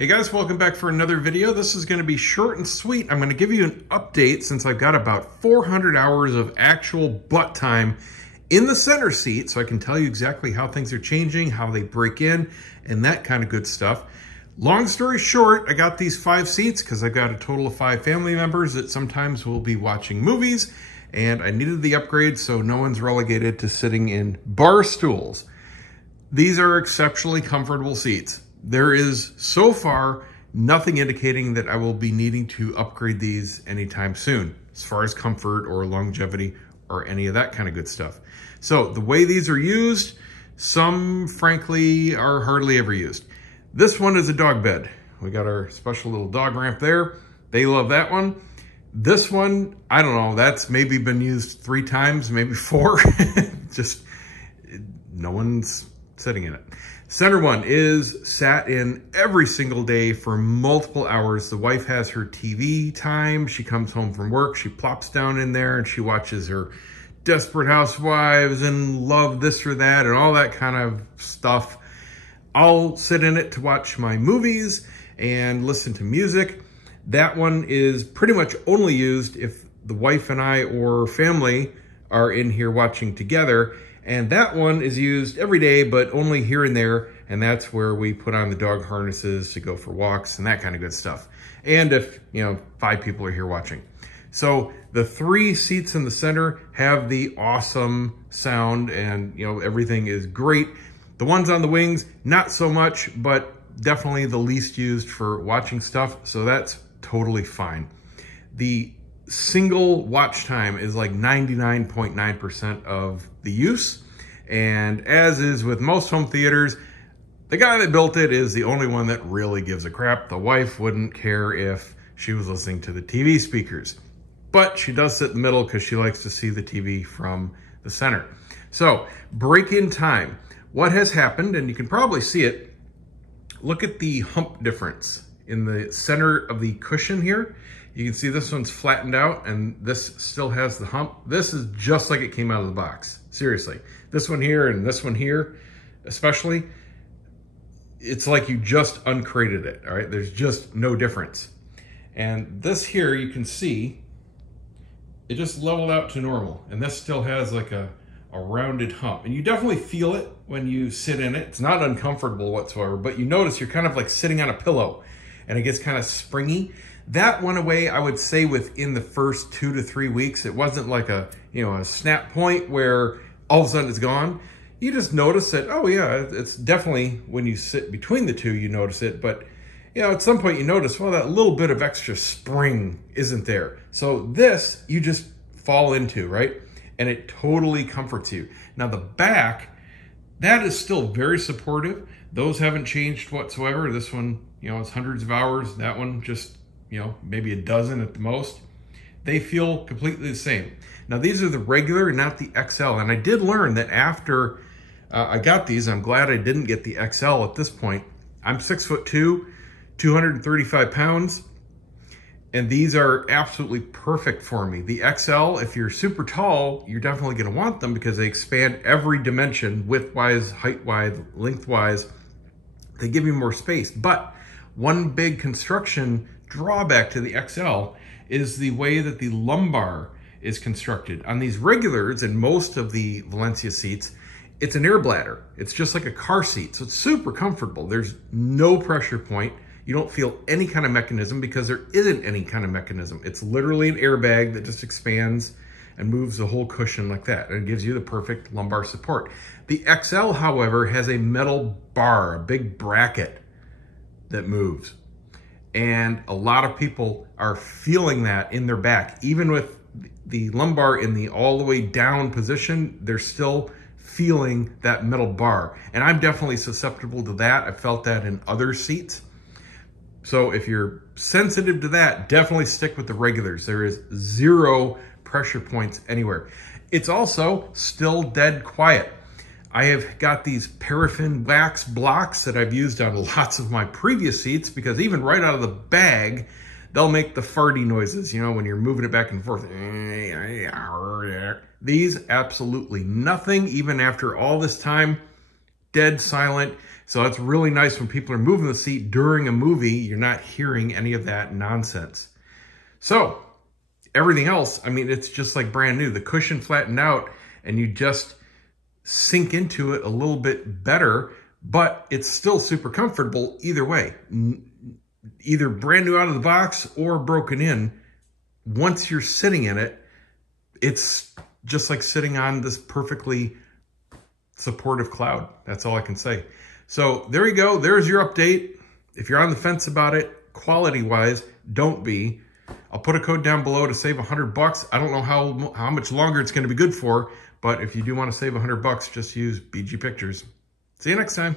Hey guys, welcome back for another video. This is going to be short and sweet. I'm going to give you an update since I've got about 400 hours of actual butt time in the center seat, so I can tell you exactly how things are changing, how they break in, and that kind of good stuff. Long story short, I got these 5 seats because I've got a total of 5 family members that sometimes will be watching movies, and I needed the upgrade so no one's relegated to sitting in bar stools. These are exceptionally comfortable seats. There is, so far, nothing indicating that I will be needing to upgrade these anytime soon, as far as comfort or longevity or any of that kind of good stuff. So the way these are used, some, frankly, are hardly ever used. This one is a dog bed. We got our special little dog ramp there. They love that one. This one, I don't know, that's maybe been used 3 times, maybe 4. Just, no one's sitting in it. Center one is sat in every single day for multiple hours. The wife has her TV time. She comes home from work. She plops down in there and she watches her Desperate Housewives and Love This or That and all that kind of stuff. I'll sit in it to watch my movies and listen to music. That one is pretty much only used if the wife and I or family are in here watching together. And that one is used every day, but only here and there. And that's where we put on the dog harnesses to go for walks and that kind of good stuff. And if, 5 people are here watching. So the 3 seats in the center have the awesome sound and, everything is great. The ones on the wings, not so much, but definitely the least used for watching stuff. So that's totally fine. The single watch time is like 99.9% of the use. And as is with most home theaters, the guy that built it is the only one that really gives a crap. The wife wouldn't care if she was listening to the TV speakers, but she does sit in the middle because she likes to see the TV from the center. So break-in time. What has happened, and you can probably see it, look at the hump difference in the center of the cushion here. You can see this one's flattened out and this still has the hump. This is just like it came out of the box. Seriously. This one here and this one here, especially, it's like you just uncrated it, all right? There's just no difference. And this here, you can see, it just leveled out to normal. And this still has like a rounded hump. And you definitely feel it when you sit in it. It's not uncomfortable whatsoever, but you notice you're kind of like sitting on a pillow and it gets kind of springy. That went away, I would say, within the first 2 to 3 weeks. It wasn't like a snap point where all of a sudden it's gone. You just notice that, oh yeah, it's definitely when you sit between the two, you notice it. But, at some point you notice, well, that little bit of extra spring isn't there. So this, you just fall into, right? And it totally comforts you. Now the back, that is still very supportive. Those haven't changed whatsoever. This one, it's hundreds of hours. That one just, maybe a dozen at the most. They feel completely the same. Now these are the regular, not the XL. And I did learn that after I got these, I'm glad I didn't get the XL at this point. I'm 6'2", 235 pounds. And these are absolutely perfect for me. The XL, if you're super tall, you're definitely gonna want them because they expand every dimension, width-wise, height-wise, length-wise. They give you more space. But one big construction drawback to the XL is the way that the lumbar is constructed. On these regulars and most of the Valencia seats, it's an air bladder. It's just like a car seat, so it's super comfortable. There's no pressure point. You don't feel any kind of mechanism because there isn't any kind of mechanism. It's literally an airbag that just expands and moves the whole cushion like that. And it gives you the perfect lumbar support. The XL, however, has a metal bar, a big bracket that moves. And a lot of people are feeling that in their back. Even with the lumbar in the all the way down position, they're still feeling that metal bar. And I'm definitely susceptible to that. I felt that in other seats. So if you're sensitive to that, definitely stick with the regulars. There is 0 pressure points anywhere. It's also still dead quiet. I have got these paraffin wax blocks that I've used on lots of my previous seats because even right out of the bag, they'll make the farty noises, when you're moving it back and forth. These, absolutely nothing, even after all this time, dead silent. So that's really nice when people are moving the seat during a movie. You're not hearing any of that nonsense. So everything else, I mean, it's just like brand new. The cushion flattened out and you just sink into it a little bit better, but it's still super comfortable either way. Either brand new out of the box or broken in. Once you're sitting in it, it's just like sitting on this perfectly supportive cloud. That's all I can say. So there you go. There's your update. If you're on the fence about it, quality-wise, don't be. I'll put a code down below to save $100. I don't know how much longer it's going to be good for, but if you do want to save $100, just use BG Pictures. See you next time.